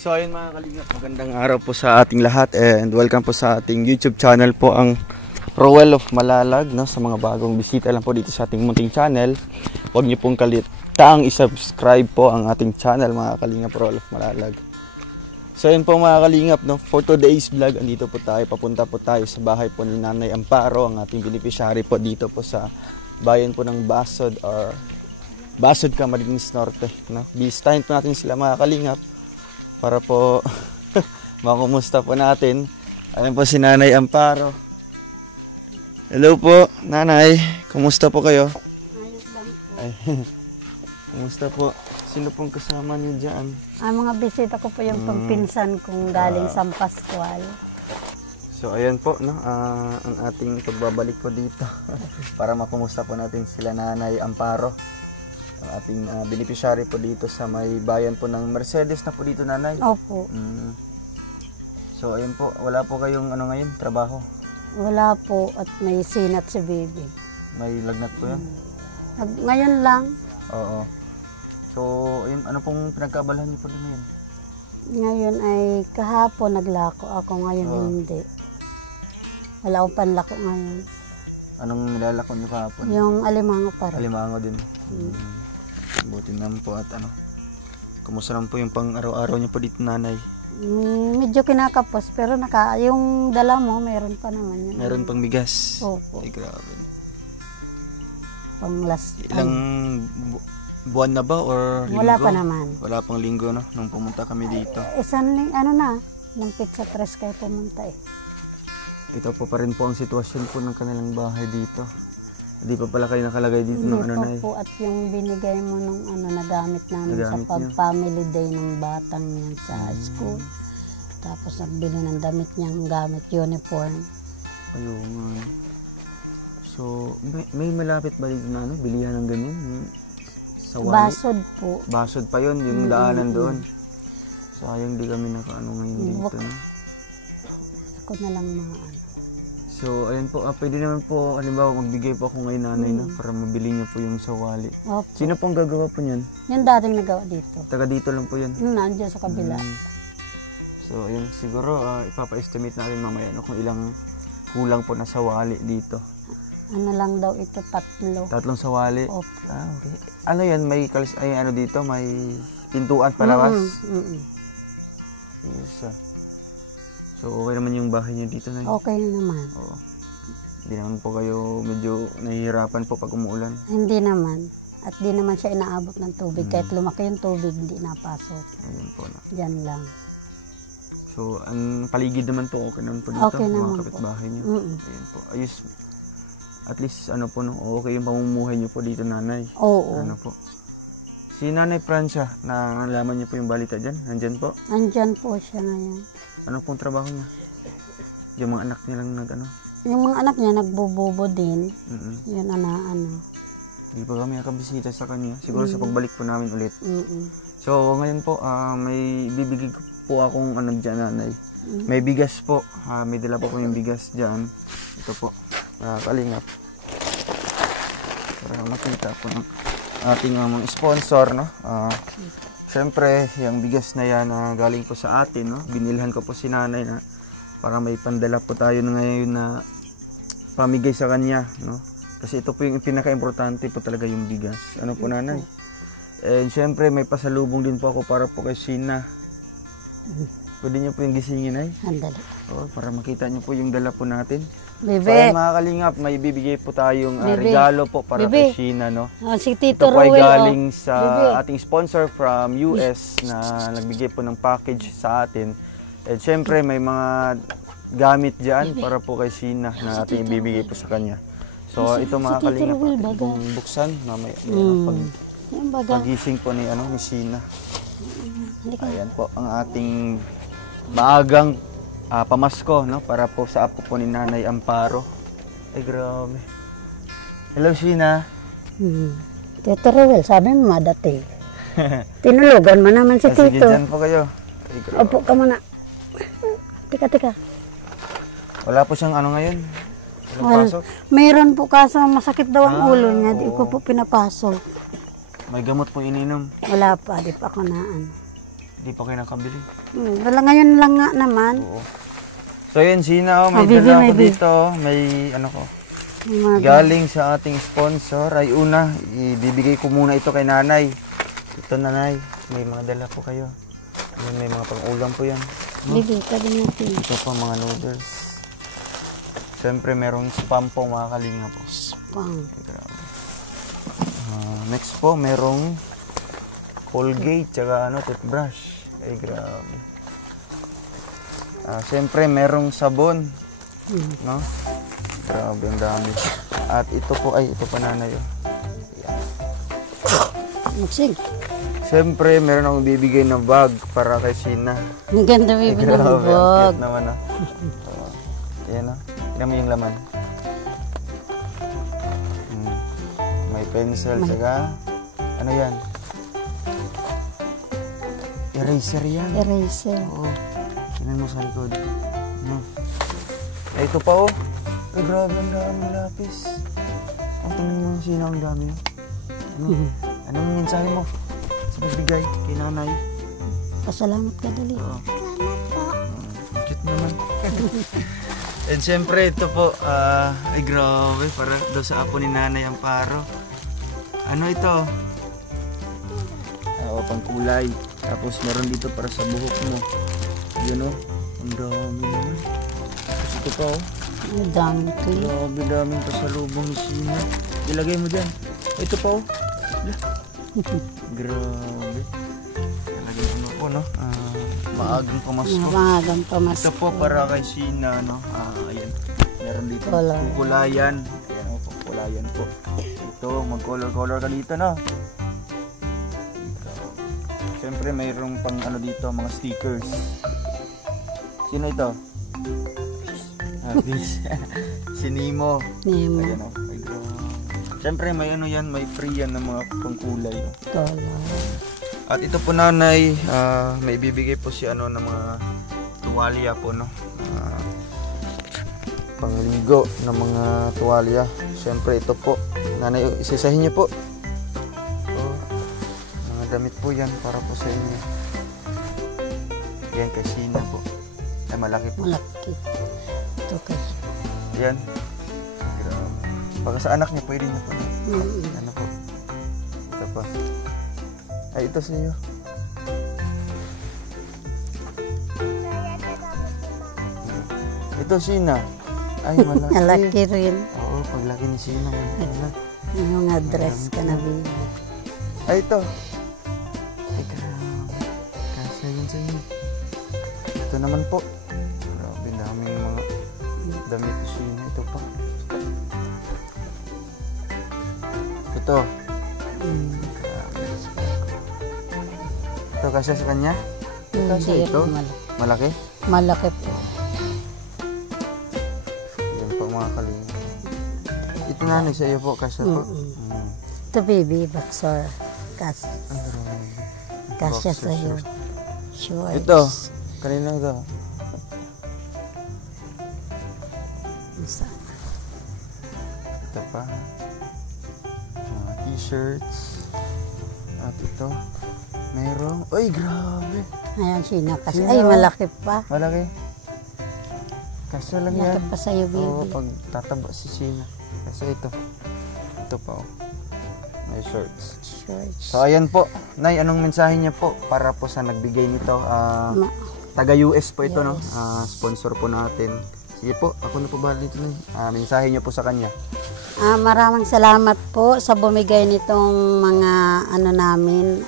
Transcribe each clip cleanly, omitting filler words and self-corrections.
So ayun mga kalingap, magandang araw po sa ating lahat and welcome po sa ating YouTube channel po, ang Roel of Malalag, no? Sa mga bagong bisita lang po dito sa ating munting channel, huwag niyo pong kalitaang i-subscribe po ang ating channel mga kalingap, Roel of Malalag. So ayun po mga kalingap, no? For today's vlog, andito po tayo, papunta po tayo sa bahay po ni Nanay Amparo, ang ating beneficiary po dito po sa bayan po ng Basod or Basod, Camarines Norte, no? Bisitahin po natin sila mga kalingap para po makumusta po natin. Ayan po si Nanay Amparo. Hello po, Nanay. Kumusta po kayo? Ayos lang po. Ay, kumusta po? Sino pong kasama niyo dyan? Ang mga bisita ko po yung pagpinsan kong galing sa Pascual. So ayan po, no? Ang ating pagbabalik po dito para makumusta po natin sila Nanay Amparo, ang ating beneficiary po dito sa may bayan po ng Mercedes na po dito, Nanay. Opo. So ayun po, wala po kayong ano ngayon, trabaho? Wala po, at may sinat si baby. May lagnat po yan? Ngayon lang. Oo. So ayun, ano pong pinagkaabalahan niyo po din ngayon? Ngayon ay kahapon naglako ako, ngayon hindi. Wala akong panlako ngayon. Anong nilalako niyo kahapon? Yung alimango pa rin. Alimango din. Buti naman po. At ano, kumusta naman po yung pang araw-araw niyo po dito, Nanay? Medyo kinakapos, pero yung dala mo, meron pa naman yun. Meron pang bigas? Opo. Ay, grabe. Pang last. Ilang buwan na ba or linggo? Wala pa naman. Wala pang linggo, no? Nung pumunta kami dito. Ano na, nung pizza tres kayo pumunta eh. Ito po pa rin po ang sitwasyon po ng kanilang bahay dito. Hindi pa pala kayo nakalagay dito ng ano, Nay? Po, at yung binigay mo nung nagamit namin Nagamit sa pag-family day ng batang niya sa school. Tapos nagbili ng damit niyang gamit, uniform. Ayun. So, may malapit ba dito na bilihan ng ganyan? Sa Wali? Basod po. Basod pa yun, yung daanan doon. Sayang di kami nakaano ngayon dito. No? Ako na lang mga So, ayun po, pwede naman po, halimbawa, magbigay po ako ngayon, Nanay, no, para mabili niyo po yung sa Wali. Opo. Sino pong gagawa po niyan? Yung dating nagawa dito. Taga dito lang po yan? Nandiyan sa kabila. So, ayun, siguro, ipapa-estimate natin mamaya, no, kung ilang kulang po na sa Wali dito. Ano lang daw ito, 3. 3 sa Wali? Opo. Okay. Ano yan, may ano dito, may pintuan palabas? Isa. So, okay naman yung bahay niyo dito, Nay? Okay naman. Oo. Hindi naman po kayo medyo nahihirapan po pag umuulan? Hindi naman. At di naman siya inaabot ng tubig. Kahit lumaki yung tubig, hindi napasok. Ayun po na. Diyan lang. So, ang paligid naman po, okay naman po dito? Okay naman mga kapitbahay niyo? Ayun po. Ayos. At least, ano po, no, okay yung pamumuhay niyo po dito, Nanay? Oo. Ano po? Si Nanay Francia, nalaman niyo po yung balita dyan? Nandyan po? Nandyan po siya ngayon. Ano pong trabaho niya? Yung mga anak niya lang nag-ano? Yung mga anak niya nagbububo din. Yun Hindi pa kami nakabisita sa kanya. Siguro sa pagbalik po namin ulit. So ngayon po, may bibigay po akong ano dyan, Nanay. May bigas po. May dala po yung bigas dyan. Ito po. Kalingap. Para makita po ng ating mga sponsor, no? Siyempre, yung bigas na yan galing po sa atin, no? Binilhan ko po si Nanay na para may pandala po tayo ngayon na pamigay sa kanya, no? Kasi ito po yung pinaka-importante po talaga, yung bigas. Ano po, Nanay? And siyempre, may pasalubong din po ako para po kay Sheena. Pwede niyo po yung gisingin, Nay? Andali. Para makita niyo po yung dala po natin. Bebe. So, mga kalingap, may bibigay po tayong regalo po para kay Sheena, no? Si Tito Ito po ay Ruel, galing sa ating sponsor from US na nagbigay po ng package sa atin. At syempre, may mga gamit dyan para po kay Sheena na ating ibibigay po sa kanya. So, ito mga kalingap, itong buksan, mamaya, pagising po ni Sheena. Ayan po, ang ating maagang pamasko, no, para po sa apo po ni Nanay Amparo. Ay, grabe. Hello, Sheena. Tito Ruel, sabi mo madating. Tinulugan mo naman si Tito. Sige, dyan po kayo. Ay, opo ka muna. Tika. Wala po siyang ano ngayon? Pasok? Mayroon po kaso masakit daw ang ulo niya. Di ko po pinapasok. May gamot po ininom? Wala pa, di pa ako naan. Hindi pa kayo nakabili. Wala ngayon lang nga naman. Oo. So yun, Sina, may Bibi, dala may ko dito. May ano ko. Galing sa ating sponsor. Ay una, ibibigay ko muna ito kay nanay. Ito nanay, may mga dala po kayo. Ayan, may mga pang-ulam po yan. Bibi, tabi natin. Ito pa mga noodles. Siyempre merong spam po mga kalinga po. Spam. Grabe. Next po, merong Colgate, tsaka ano, toothbrush. Ay, grabe. Siyempre, merong sabon. No? Grabe, ang dami. At ito po, ay, ito pa nanay. Magsig. Siyempre, meron akong bibigay na bag para kay Sina. Ang ganda, Bibi, ng Grabe, ang bag. cute naman, Ayan, tingnan mo yung laman. May pencil, tsaka, ano yan? Eraser yan. Eraser. Oo. Tingnan mo sa likod. Ay, ito pa oh. Ay, grabe, ang dami lapis. Oh, tingnan mo Sina, ang dami. Anong mensahe mo sa pagbigay kay nanay? Pasalamat ka dali. Salamat po. Cute naman. And siyempre, ito po, ay grabe, para daw sa apo ni Nanay Amparo. Ano ito? Pang kulay. Tapos meron dito para sa buhok mo. Yun o. Ang dami naman. Tapos ito pa o. Ang dami ito. Grabe, daming pasalubong ni Sina. Ilagay mo dyan. Ito pa o. Grabe. Ilagay mo po no. Maagang pamasko. Maagang pamasko. Ito po para kay Sina no. Ayan. Meron dito. Kukulayan. Ayan o po. Kukulayan po. Ito. Mag-color-color ka dito no. Siyempre mayroong pang ano dito, mga stickers. Sino ito? Si Nemo. Nemo. Ayan o. Siyempre may ano yan, may free yan ng mga pangkulay. At ito po nanay, may bibigay po si ano ng mga tuwalya po no. Pangligo ng mga tuwalya. Siyempre ito po. Nanay, isasahin niyo po. Damit po yan para po sa inyo. Yan kay Sina po. Ay malaki po. Malaki. Ito kay. Yan. Pagka sa anak niya pwede niya po. Ano po. Ito pa. Ay ito sa iyo. Ito Sina. Ay malaki. Malaki rin. Oo, paglaki ni Sina. Yung address ka na Bibi. Ay ito. Kasya yun sa inyo. Ito naman po. Grabe, daming mga damit ni Sina. Ito pa. Ito. Ito kasya sa kanya? Kasya ito? Malaki? Malaki po. Yan po mga kalinga. Ito nanay sa iyo po, kasya po. Ito Bibi, boxer. Kasya. Kasya sa iyo. Shorts. Ito. Kanina ito. Isa. Ito pa. Mga t-shirts. At ito. Merong. Ay, grabe. Ayan, Sina. Kasi, Sina. ay, malaki pa. Malaki. Kasya lang yan. Malaki pa sa'yo, Bibi. Oo, pag tataba si Sina. Kasi ito. Ito pa oh. May shorts. So ayan po. Nay, anong mensahe niya po para po sa nagbigay nito? Taga US po ito, yes. No? Sponsor po natin. Sige po, ako na po ba dito? Mensahe niyo po sa kanya. Maraming salamat po sa bumigay nitong mga ano namin,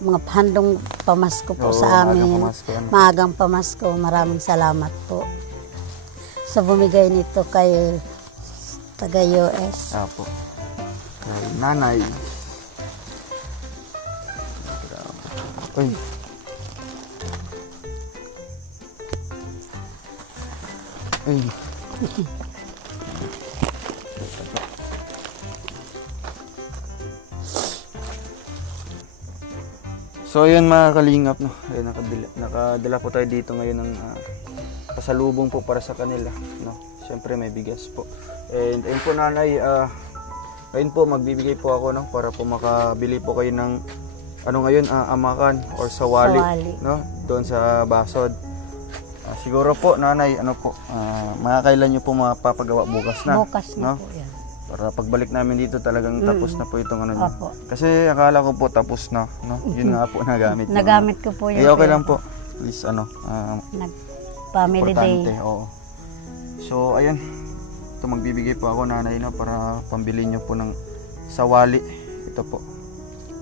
mga handong pamasko po sa amin. Maagang pamasko. Maraming salamat po sa bumigay nito kay taga US. Apo. Kay nanay. Uy. Uy. So yun mga kalingap no. Ayun, nakadala po tayo dito ngayon ng pasalubong po para sa kanila no. Siyempre may bigas po. And ayun po nanay, ayun po magbibigay po ako no para po makabili po kayo ng ano ngayon, Amakan or Sawali, Sawali. no? Doon sa Basod. Siguro po, nanay, ano po, mga kailan nyo po mapapagawa bukas na? Bukas na no? po yan. Para pagbalik namin dito talagang tapos na po itong ano nyo. Opo. Kasi akala ko po tapos na, no? Yun nga po nagamit. Nagamit ko po yun. Okay lang po. Please, Family day. importante, oo. So, ayun. Ito magbibigay po ako, nanay, no? Para pambili nyo po ng Sawali. Ito po.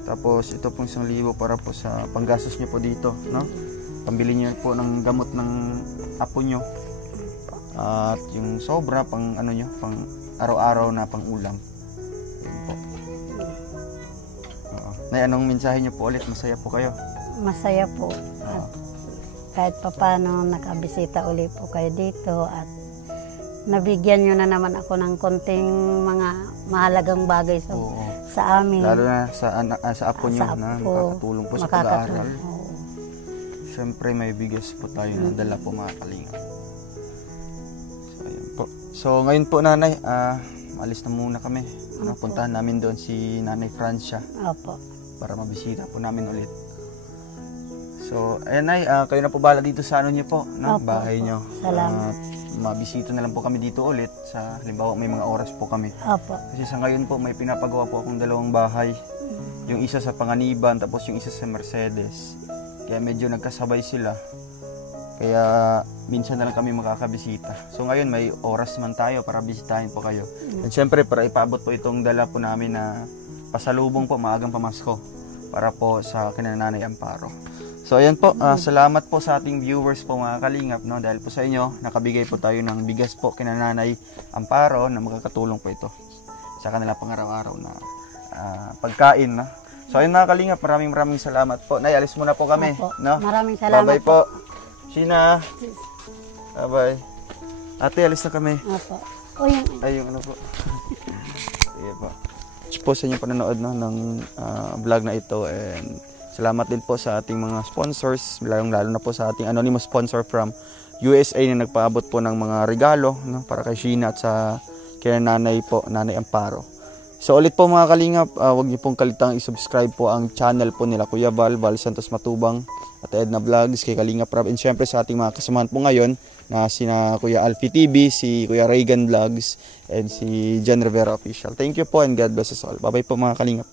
Tapos, ito pong 1,000 para po sa panggastos nyo po dito, no? Pambili nyo po ng gamot ng apo nyo. At yung sobra, pang ano nyo, pang araw-araw na pang ulam. Yun po. Nay, anong mensahe nyo po ulit? Masaya po kayo? Masaya po. At kahit papano nakabisita ulit po kayo dito at nabigyan nyo na naman ako ng konting mga mahalagang bagay sa amin. Lalo na sa apo nyo na makakatulong po sa pag-aaral. Siyempre may bigas po tayo na dala po, mga kalingap. So, ayun po. So ngayon po, nanay, alis na muna kami. Puntahan namin doon si Nanay Francia. Opo. Para mabisita po namin ulit. So, ayan, nay, kayo na po bala dito sa ano nyo po, no? Opo, bahay nyo. Salamat. Mabisita na lang po kami dito ulit sa halimbawa may mga oras po kami. Opo. Kasi sa ngayon po may pinapagawa po akong 2 bahay. Yung isa sa Panganiban, tapos yung isa sa Mercedes. Kaya medyo nagkasabay sila. Kaya minsan na lang kami makakabisita. So ngayon may oras man tayo para bisitahin po kayo. And syempre para ipaabot po itong dala po namin na pasalubong po, maagang pamasko para po sa Nanay Amparo. So ayan po, salamat po sa ating viewers po, mga kalingap, no? Dahil po sa inyo, nakabigay po tayo ng bigas po kina Nanay Amparo na makakatulong po ito sa kanila pang-araw-araw na pagkain, no? So ayun, mga kalingap, maraming salamat po. Nay, alis muna po kami, no? Maraming salamat. Bye-bye po. Sheena. Bye-bye. Ate, alis na kami. Opo. O yung... Ay, yung ano po. Sige po. Po sa inyo panonood, no, ng vlog na ito, and salamat din po sa ating mga sponsors, lalo na po sa ating anonymous sponsor from USA na nagpaabot po ng mga regalo, no, para kay Sheena at sa kay Nanay po, Nanay Amparo. So ulit po, mga kalingap, huwag niyo pong kalitang i-subscribe po ang channel po nila Kuya Val Santos Matubang at Edna Vlogs, kay Kalingap Rob, and syempre sa ating mga kasamahan po ngayon na sina Kuya Alfie TV, si Kuya Reagan Vlogs, and si Jen Rivera Official. Thank you po, and God bless us all. Bye-bye po, mga kalingap.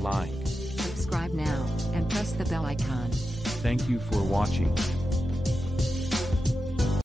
Like, subscribe now and press the bell icon. thank you for watching.